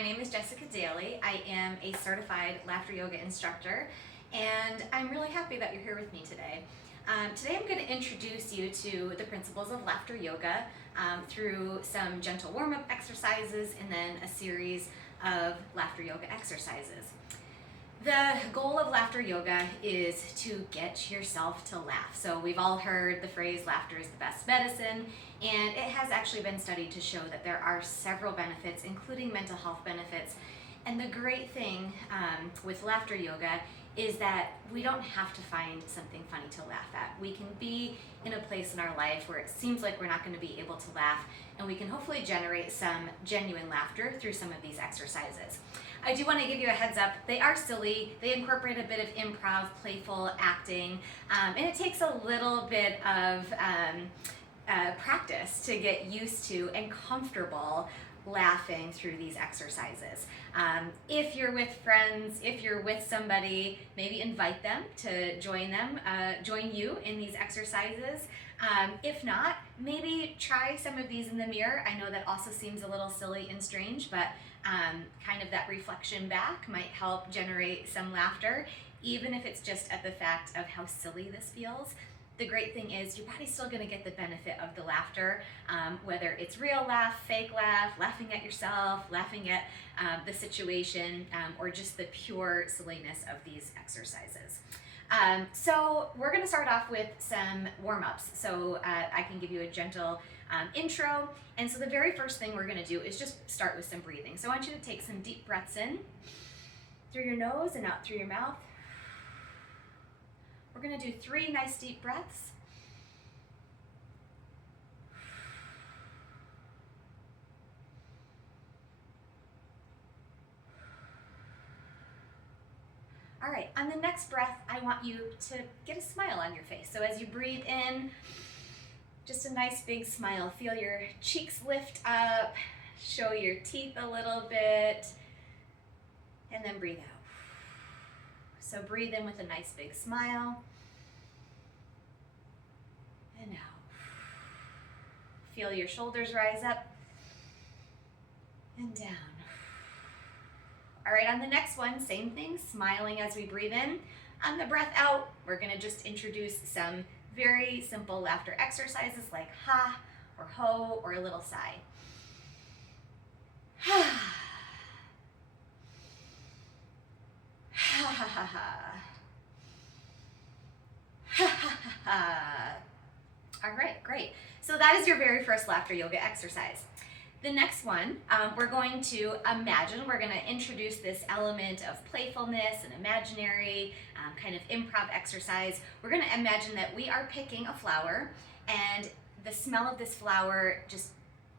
My name is Jessica Daly. I am a certified laughter yoga instructor, and I'm really happy that you're here with me today. Today I'm going to introduce you to the principles of laughter yoga through some gentle warm-up exercises and then a series of laughter yoga exercises. The goal of laughter yoga is to get yourself to laugh. So we've all heard the phrase laughter is the best medicine, and it has actually been studied to show that there are several benefits, including mental health benefits. And the great thing with laughter yoga is that we don't have to find something funny to laugh at. We can be in a place in our life where it seems like we're not going to be able to laugh, and we can hopefully generate some genuine laughter through some of these exercises. I do want to give you a heads up. They are silly. They incorporate a bit of improv, playful acting, and it takes a little bit of practice to get used to and comfortable laughing through these exercises. If you're with friends, if you're with somebody, maybe invite them to join you in these exercises. If not, maybe try some of these in the mirror. I know that also seems a little silly and strange, but kind of that reflection back might help generate some laughter, even if it's just at the fact of how silly this feels. The great thing is your body's still going to get the benefit of the laughter, whether it's real laugh, fake laugh, laughing at yourself, laughing at the situation, or just the pure silliness of these exercises. So we're going to start off with some warm-ups. So I can give you a gentle intro. And so the very first thing we're going to do is just start with some breathing. So I want you to take some deep breaths in through your nose and out through your mouth. We're going to do 3 nice deep breaths. All right, on the next breath, I want you to get a smile on your face. So as you breathe in, just a nice big smile. Feel your cheeks lift up, show your teeth a little bit, and then breathe out. So breathe in with a nice big smile, and out. Feel your shoulders rise up and down. All right, on the next one, same thing, smiling as we breathe in. On the breath out, we're gonna just introduce some very simple laughter exercises like ha or ho or a little sigh. Ha ha ha ha ha. Ha ha ha ha. All right, great. So that is your very first laughter yoga exercise. The next one, we're going to imagine, we're going to introduce this element of playfulness and imaginary, kind of improv exercise. We're going to imagine that we are picking a flower, and the smell of this flower just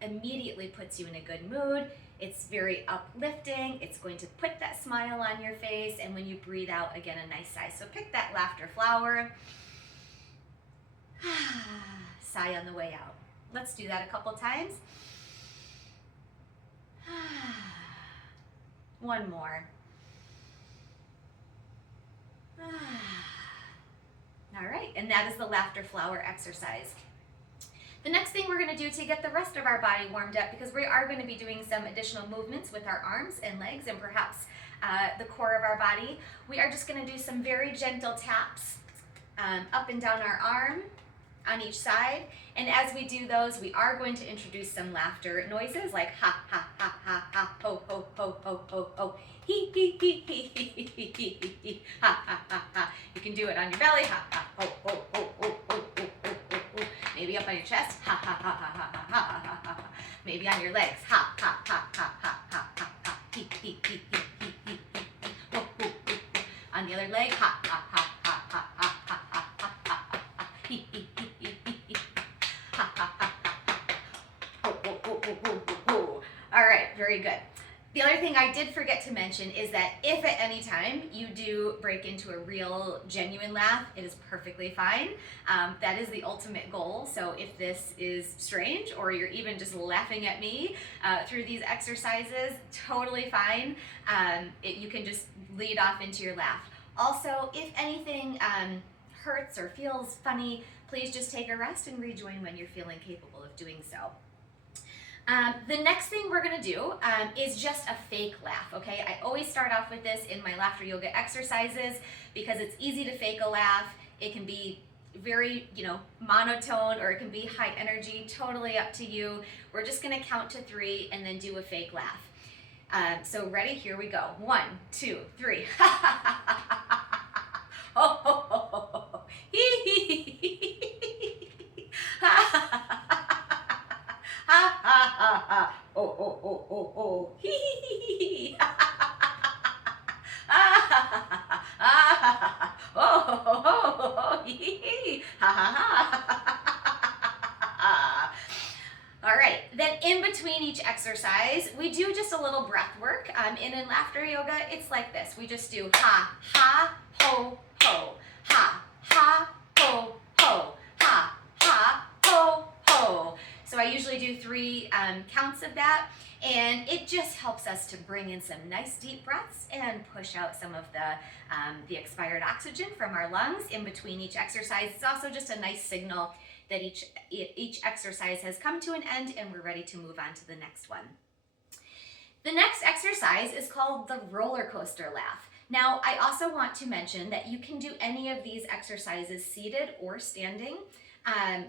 immediately puts you in a good mood. It's very uplifting. It's going to put that smile on your face, and when you breathe out, again, a nice sigh. So pick that laughter flower. Sigh on the way out. Let's do that a couple times. One more. All right, and that is the laughter flower exercise. The next thing we're going to do to get the rest of our body warmed up, because we are going to be doing some additional movements with our arms and legs and perhaps the core of our body, we are just going to do some very gentle taps up and down our arm on each side. And as we do those, we are going to introduce some laughter noises like ha, ha, ha, ha, ha, ho, ho, ho, ho, ho, ho, he, he, he, he, he, he, he, he, he, ha, ha, ha, ha. You can do it on your belly, ha, ha, ho, ho, ho, ho, ho, ho, ho, ho, ho. Maybe up on your chest, ha, ha, ha, ha, ha, ha, ha, ha, ha, ha. Maybe on your legs, ha, ha, ha, ha, ha, ha, ha, ha, he, he, he, he, he, he, he, ho, ho, ho, ho. On the other leg, ha, ha, ha, ha, ha, ha, ha, ha, ha, ha, ha, ha, he, he, he, he, he, he, ha, ha, ha, ha, ha, ho, ho, ho, ho, ho, ho, ho. All right, very good. The other thing I did forget to mention is that if at any time you do break into a real, genuine laugh, it is perfectly fine. That is the ultimate goal. So if this is strange, or you're even just laughing at me through these exercises, totally fine. You can just lead off into your laugh. Also, if anything hurts or feels funny, please just take a rest and rejoin when you're feeling capable of doing so. The next thing we're gonna do is just a fake laugh, okay? I always start off with this in my laughter yoga exercises because it's easy to fake a laugh. It can be very, monotone, or it can be high energy, totally up to you. We're just gonna count to 3 and then do a fake laugh. So ready? Here we go. 1, 2, 3. Oh, ho, ho, ho, ho. Hee, hee, hee, hee. Ha, ha, ha, ha, ha, ha. Oh, oh, oh, oh, oh. Hee, hee, hee, hee. Ha, ha, ha, ha, ha. Oh, ho, ho, ho, ho. Hee, hee, hee. Ha, ha, ha. All right, then in between each exercise, we do just a little breath work. And in laughter yoga, it's like this. We just do ha, ha, ho, ho, ha, ha, ho, ho, ha, ha, ho, ho. So I usually do 3 counts of that, and it just helps us to bring in some nice deep breaths and push out some of the expired oxygen from our lungs in between each exercise. It's also just a nice signal that each exercise has come to an end and we're ready to move on to the next one. The next exercise is called the roller coaster laugh. Now, I also want to mention that you can do any of these exercises seated or standing.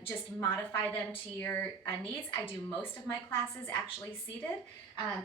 Just modify them to your needs. I do most of my classes actually seated,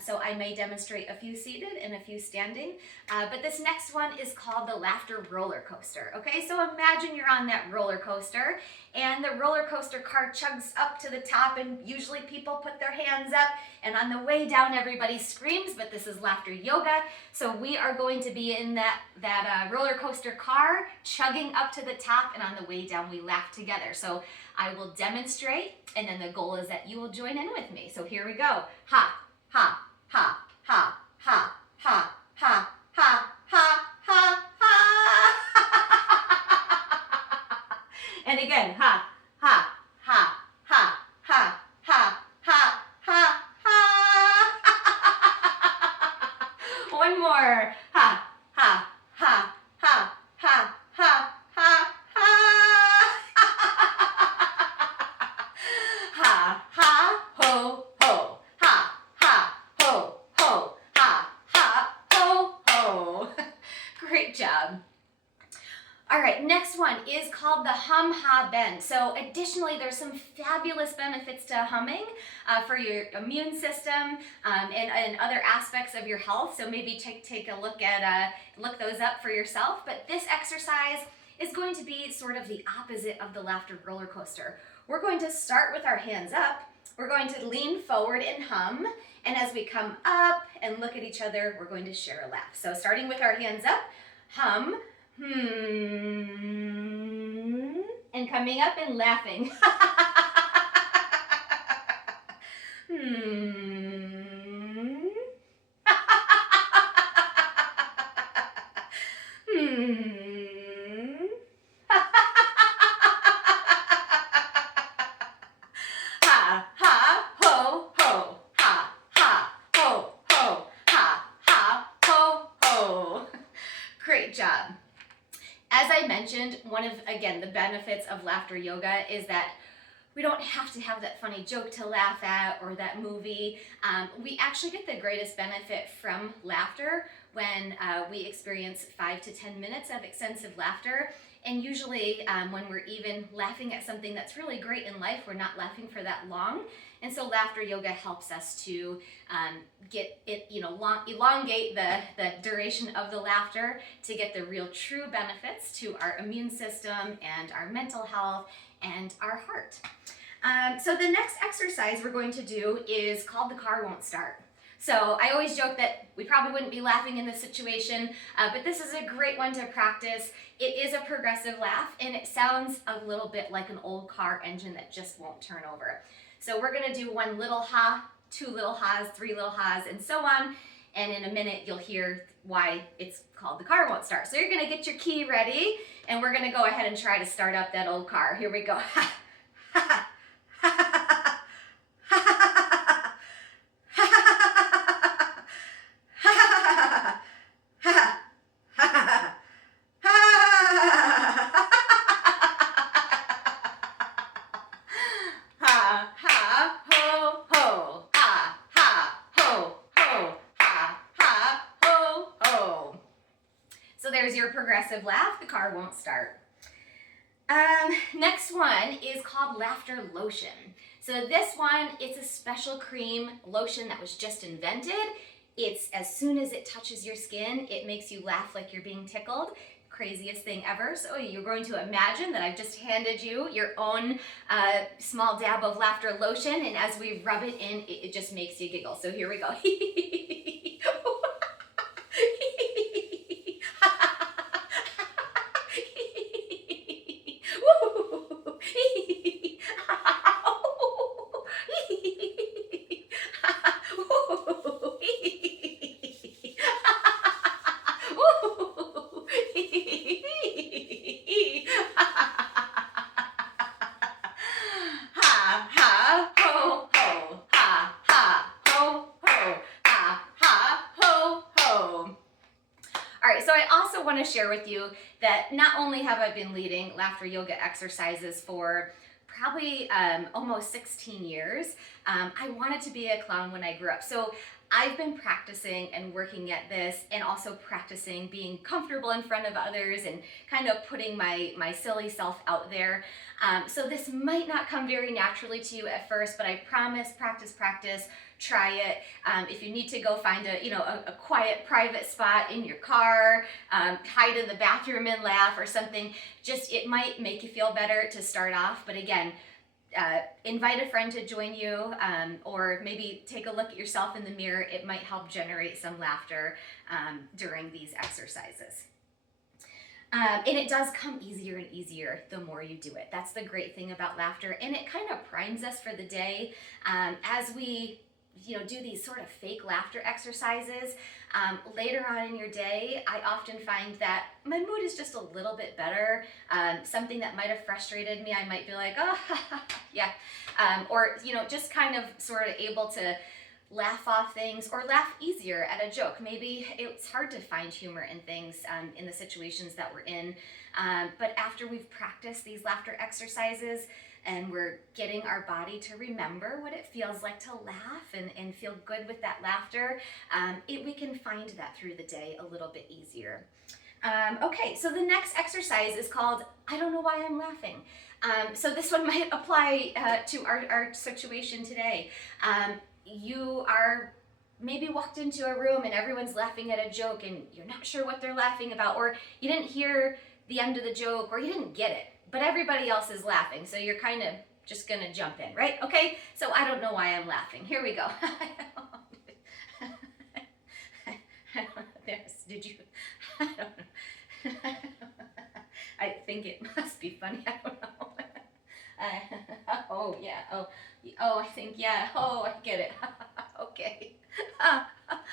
so I may demonstrate a few seated and a few standing, but this next one is called the laughter roller coaster. Okay, so imagine you're on that roller coaster and the roller coaster car chugs up to the top, and usually people put their hands up, and on the way down everybody screams, but this is laughter yoga, so we are going to be in that roller coaster car chugging up to the top, and on the way down we laugh together. So I will demonstrate, and then the goal is that you will join in with me. So here we go. Ha, ha, ha, ha, ha, ha, ha, ha, ha, ha, ha. And again, ha, ha, ha, ha, ha, ha, ha, ha, ha. One more. Ha, ha, ha, ha, ha, ha, ha, ha. Ha, ha, ho, ho. Ha, ha, ho, ho. Ha, ha, ho, ho. Great job. All right, next one is called the hum, ha, bend. So additionally, there's some fabulous benefits to humming for your immune system and other aspects of your health. So maybe take a look those up for yourself. But this exercise is going to be sort of the opposite of the laughter roller coaster. We're going to start with our hands up. We're going to lean forward and hum. And as we come up and look at each other, we're going to share a laugh. So starting with our hands up, hum, and coming up and laughing. Ha, ha, ho, ho. Ha, ha, ho, ho. Ha, ha, ho, ho. Great job. As I mentioned, one of, again, the benefits of laughter yoga is that we don't have to have that funny joke to laugh at or that movie. We actually get the greatest benefit from laughter when we experience 5 to 10 minutes of extensive laughter. And usually when we're even laughing at something that's really great in life, we're not laughing for that long. And so laughter yoga helps us to get it, elongate the duration of the laughter to get the real true benefits to our immune system and our mental health and our heart. So the next exercise we're going to do is called the car won't start. So I always joke that we probably wouldn't be laughing in this situation, but this is a great one to practice. It is a progressive laugh, and it sounds a little bit like an old car engine that just won't turn over. So we're gonna do 1 little ha, 2 little ha's, 3 little ha's, and so on. And in a minute, you'll hear why it's called the car won't start. So you're gonna get your key ready, and we're gonna go ahead and try to start up that old car. Here we go. Ha, ha, ha, ha, ha, ha. Ha, ha, ho, ho. Ha, there's your progressive laugh. The car won't start. Next one is called laughter lotion. So this one, it's a special cream lotion that was just invented. It's as soon as it touches your skin, it makes you laugh like you're being tickled. Craziest thing ever. So you're going to imagine that I've just handed you your own small dab of laughter lotion, and as we rub it in, it just makes you giggle. So here we go. Want to share with you that not only have I been leading laughter yoga exercises for probably almost 16 years, I wanted to be a clown when I grew up. So I've been practicing and working at this, and also practicing being comfortable in front of others and kind of putting my silly self out there. So this might not come very naturally to you at first, but I promise, practice, try it. If you need to go find a quiet private spot in your car, hide in the bathroom and laugh or something, it might make you feel better to start off. But again, invite a friend to join you, or maybe take a look at yourself in the mirror. It might help generate some laughter during these exercises. And it does come easier and easier the more you do it. That's the great thing about laughter, and it kind of primes us for the day. As we do these sort of fake laughter exercises, later on in your day, I often find that my mood is just a little bit better. Something that might have frustrated me, I might be like, oh, yeah. Or, just kind of sort of able to laugh off things, or laugh easier at a joke. Maybe it's hard to find humor in things, in the situations that we're in. But after we've practiced these laughter exercises, and we're getting our body to remember what it feels like to laugh and feel good with that laughter, we can find that through the day a little bit easier. Okay, so the next exercise is called I Don't Know Why I'm Laughing. So this one might apply to our situation today. You are maybe walked into a room and everyone's laughing at a joke and you're not sure what they're laughing about, or you didn't hear the end of the joke, or you didn't get it, but everybody else is laughing, so you're kind of just gonna jump in, right? Okay, so I don't know why I'm laughing. Here we go. Did you? I don't know. I think it must be funny. I don't know. Oh yeah. Oh, I think yeah. Oh, I get it. Okay. Ha ha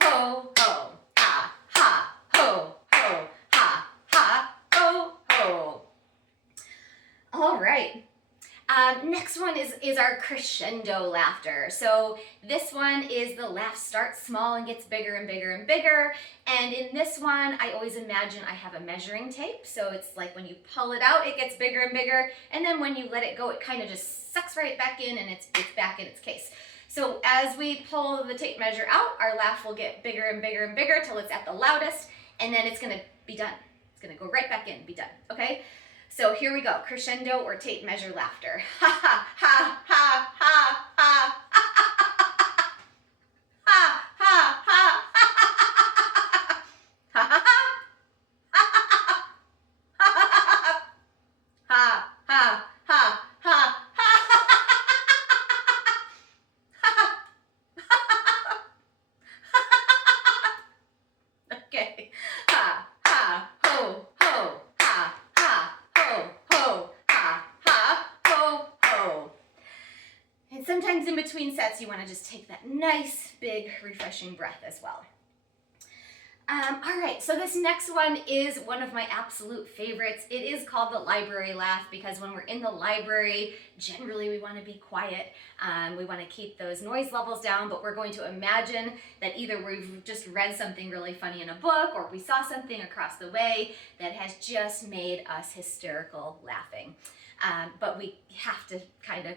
ho ho. Ha ha ho ho. Ha ha ho ho. All right. Next one is our crescendo laughter. So this one is the laugh starts small and gets bigger and bigger and bigger. And in this one, I always imagine I have a measuring tape. So it's like when you pull it out, it gets bigger and bigger. And then when you let it go, it kind of just sucks right back in, and it's back in its case. So as we pull the tape measure out, our laugh will get bigger and bigger and bigger till it's at the loudest, and then it's gonna be done. It's gonna go right back in and be done, okay? So here we go, crescendo or tape measure laughter. Ha ha ha ha ha ha. Ha ha ha ha ha. Okay. Ha ha ho ho. Ha ha ho ho. Ha ha ho ho. And sometimes in between sets, you want to just take that nice, big, refreshing breath as well. All right, so this next one is one of my absolute favorites. It is called the library laugh, because when we're in the library, generally we want to be quiet. We want to keep those noise levels down, but we're going to imagine that either we've just read something really funny in a book, or we saw something across the way that has just made us hysterical laughing. But we have to kind of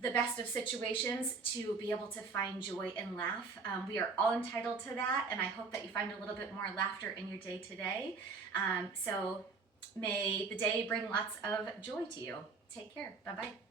the best of situations to be able to find joy and laugh. We are all entitled to that, and I hope that you find a little bit more laughter in your day today. So may the day bring lots of joy to you. Take care. Bye-bye.